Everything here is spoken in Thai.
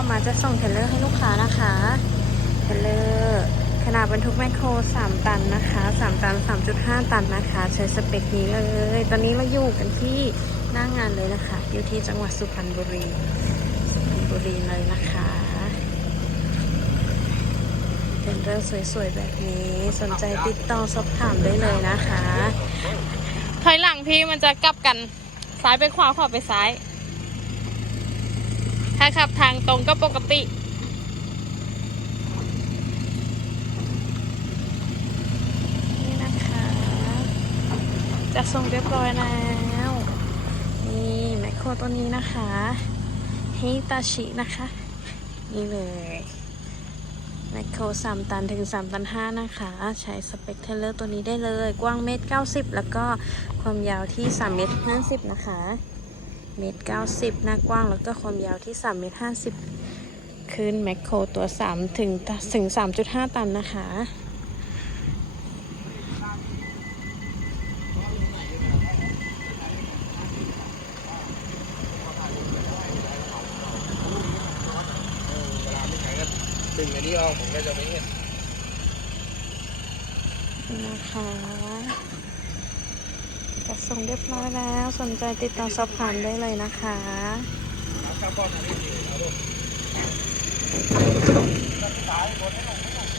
เรามาจะส่งเทเลอร์ให้ลูกค้านะคะ เทเลอร์ขนาดบรรทุกแมคโคร 3 ตันนะคะ 3 ตัน 3.5 ตันนะคะ ใช้สเปคนี้เลย ตอนนี้เราอยู่กันที่หน้างงานเลยนะคะ อยู่ที่จังหวัดสุพรรณบุรี สุพรรณบุรีเลยนะคะเทรลเลอร์สวยๆ แบบนี้ สนใจติดต่อสอบถามได้เลยนะคะถอยหลังพี่มันจะกลับกันซ้ายไปขวาขวาไปซ้าย ถ้าขับทางตรงก็ปกติ นี่นะคะ จะส่งเรียบร้อยแล้วนี่แมคโครตัวนี้นะคะฮิตาชินะคะ นี่เลยแมคโคร3ตันถึง3ตัน5นะคะ ใช้สเปคเทเลอร์ตัวนี้ได้เลย กว้างเมตร90แล้วก็ความยาวที่3เมตร50นะคะ เมตร90หน้ากว้างแล้วก็ความยาวที่3เมตร50ขึ้นแมคโครตัว3ถึงถึง3.5ตันนะคะเวลาไม่ใช้ก็ดึงอันนี้ออกผมก็จะไม่เห็นนะคะ จัดส่งเรียบร้อยแล้ว สนใจติดต่อสอบถามได้เลยนะคะครับ